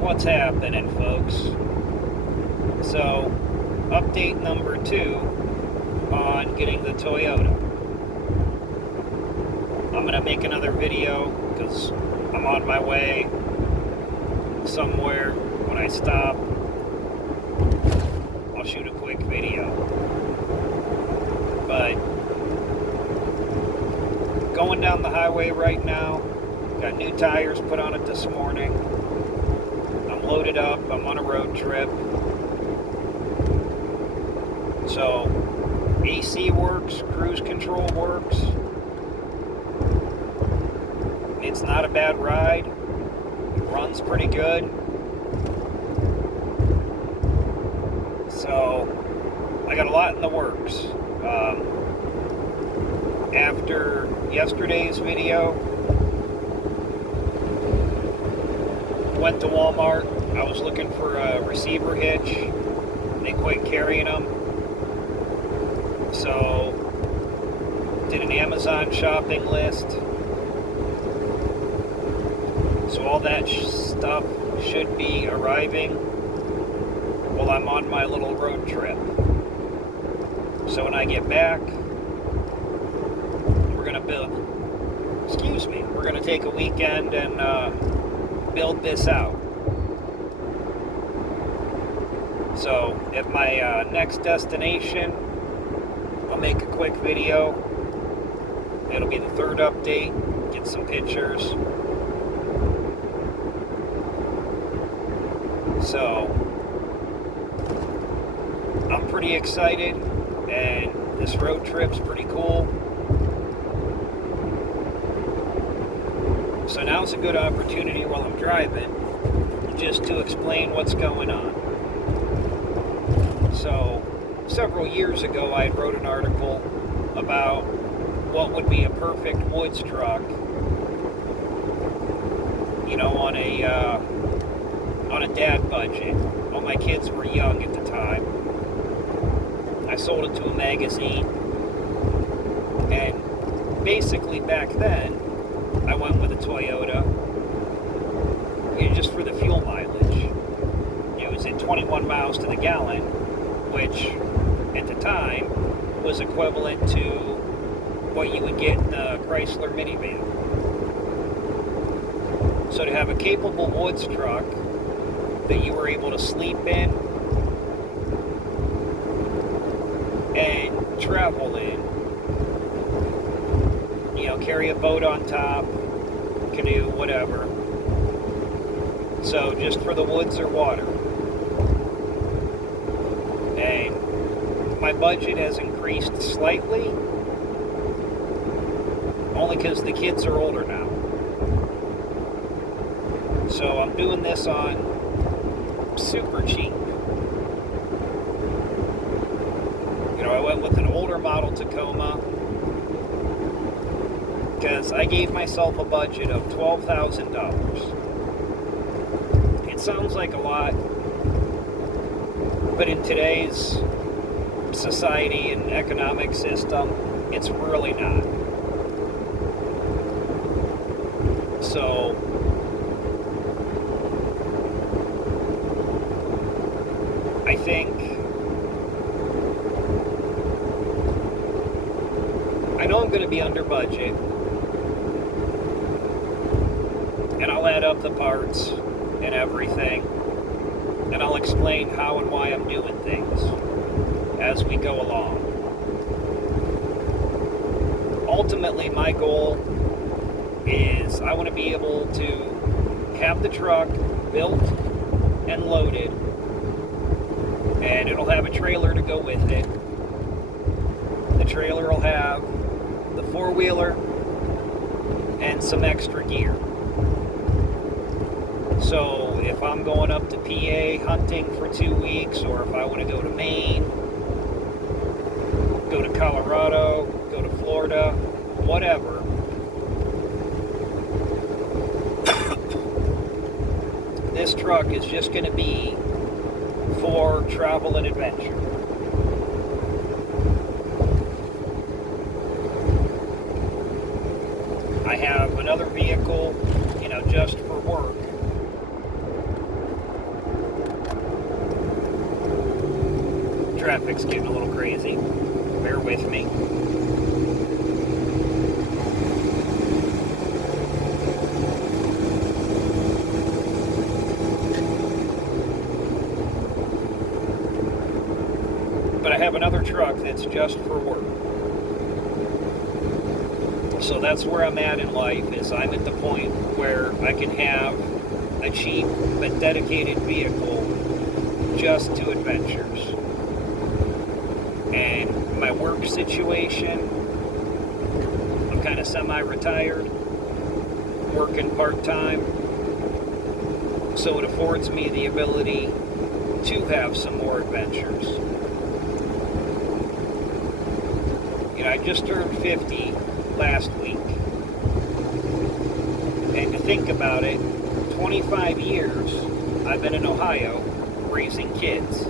What's happening, folks? So, update number 2 on getting the Toyota. I'm going to make another video because I'm on my way somewhere. When I stop, I'll shoot a quick video. But going down the highway right now, got new tires put on it this morning. I'm loaded up, I'm on a road trip. So, AC works, cruise control works. It's not a bad ride. It runs pretty good. So, I got a lot in the works. After yesterday's video, went to Walmart. I was looking for a receiver hitch. They quit carrying them. So, did an Amazon shopping list. So all that stuff should be arriving while I'm on my little road trip. So when I get back, we're going to take a weekend and build this out. So at my next destination, I'll make a quick video. It'll be the third update, get some pictures. So I'm pretty excited, and this road trip's pretty cool. So now's a good opportunity while I'm driving just to explain what's going on. So several years ago I wrote an article about what would be a perfect woods truck, on a dad budget. All my kids were young at the time. I sold it to a magazine, and basically back then I went with a Toyota, just for the fuel mileage. It was at 21 miles to the gallon, which at the time was equivalent to what you would get in a Chrysler minivan. So to have a capable woods truck that you were able to sleep in and travel in, carry a boat on top, canoe, whatever. So just for the woods or water. And my budget has increased slightly, only because the kids are older now. So I'm doing this on super cheap. I went with an older model Tacoma because I gave myself a budget of $12,000. It sounds like a lot, but in today's society and economic system, it's really not. So I know I'm going to be under budget, and I'll add up the parts and everything, and I'll explain how and why I'm doing things as we go along. Ultimately, my goal is I want to be able to have the truck built and loaded, and it'll have a trailer to go with it. The trailer will have the four-wheeler and some extra gear. So if I'm going up to PA hunting for 2 weeks, or if I want to go to Maine, go to Colorado, go to Florida, whatever, this truck is just going to be for travel and adventure. I have another vehicle, just for work. traffic's getting a little crazy. Bear with me. But I have another truck that's just for work. So that's where I'm at in life, is I'm at the point where I can have a cheap but dedicated vehicle just to adventures. And my work situation, I'm kind of semi-retired, working part-time, so it affords me the ability to have some more adventures. You know, I just turned 50 last week, and to think about it, 25 years I've been in Ohio raising kids.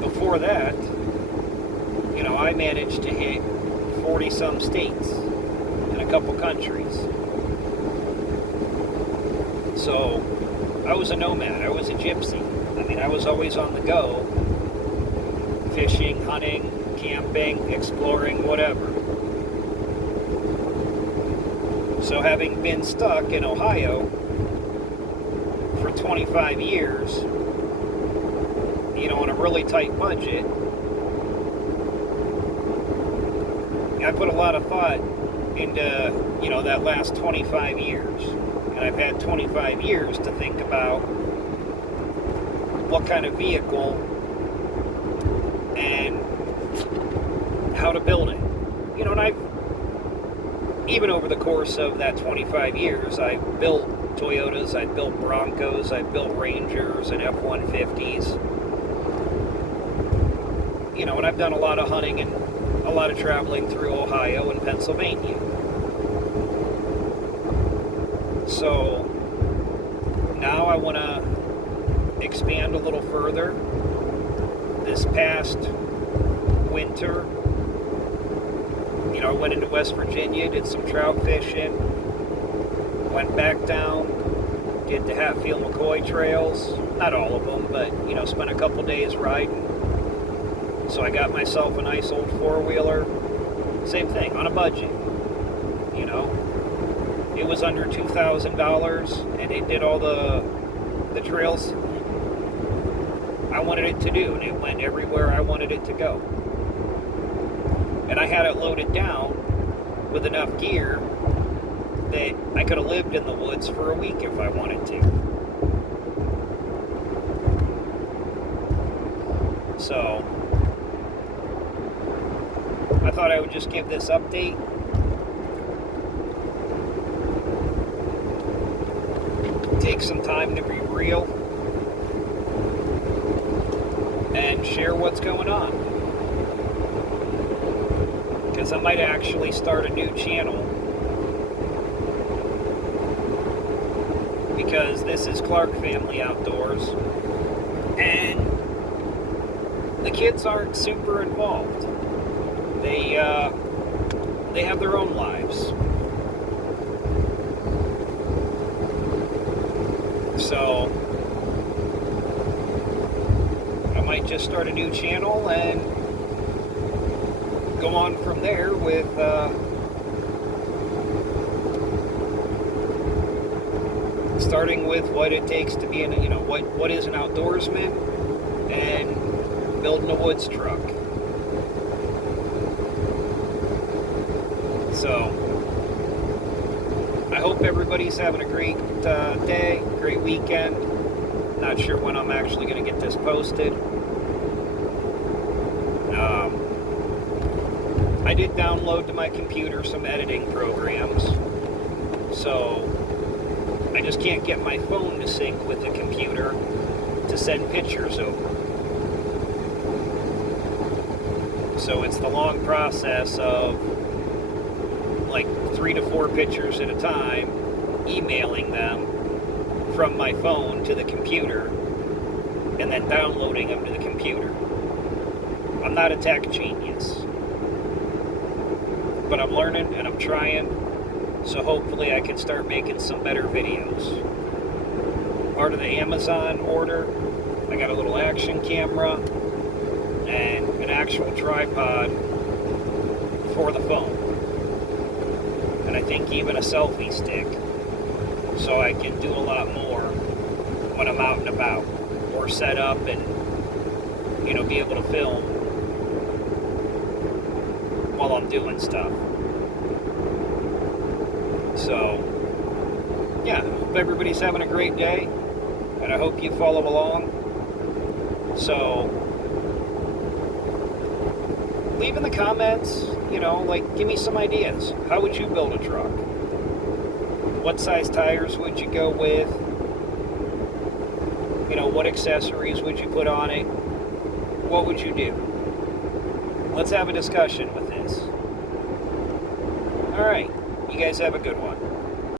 Before that, you know, I managed to hit 40-some states and a couple countries. So I was a nomad, I was a gypsy. I mean, I was always on the go, fishing, hunting, camping, exploring, whatever. So having been stuck in Ohio for 25 years, you know, on a really tight budget, I put a lot of thought into, you know, that last 25 years. And I've had 25 years to think about what kind of vehicle and how to build it. You know, and I've, even over the course of that 25 years, I've built Toyotas, I've built Broncos, I've built Rangers and F-150s. You know, and I've done a lot of hunting and a lot of traveling through Ohio and Pennsylvania. So now I want to expand a little further. This past winter, you know, I went into West Virginia, did some trout fishing, went back down, did the Hatfield-McCoy trails, not all of them, but, you know, spent a couple days riding. So I got myself a nice old four-wheeler, same thing, on a budget, you know. It was under $2,000, and it did all the trails I wanted it to do, and it went everywhere I wanted it to go. And I had it loaded down with enough gear that I could have lived in the woods for a week if I wanted to. So I thought I would just give this update. Take some time to be real and share what's going on. Because I might actually start a new channel, because this is Clark Family Outdoors, and the kids aren't super involved. They have their own lives. So I might just start a new channel and go on from there with starting with what it takes to be you know, what is an outdoorsman, and building a woods truck. So I hope everybody's having a great day, great weekend. Not sure when I'm actually going to get this posted. I did download to my computer some editing programs, so I just can't get my phone to sync with the computer to send pictures over. So it's the long process of like 3 to 4 pictures at a time, emailing them from my phone to the computer, and then downloading them to the computer. I'm not a tech genius, but I'm learning and I'm trying, so hopefully I can start making some better videos. Part of the Amazon order, I got a little action camera, and an actual tripod for the phone. And I think even a selfie stick, so I can do a lot more when I'm out and about, or set up and, be able to film while I'm doing stuff. So, yeah, hope everybody's having a great day, and I hope you follow along. So, leave in the comments, give me some ideas. How would you build a truck? What size tires would you go with? What accessories would you put on it? What would you do? Let's have a discussion with this. Alright, you guys have a good one.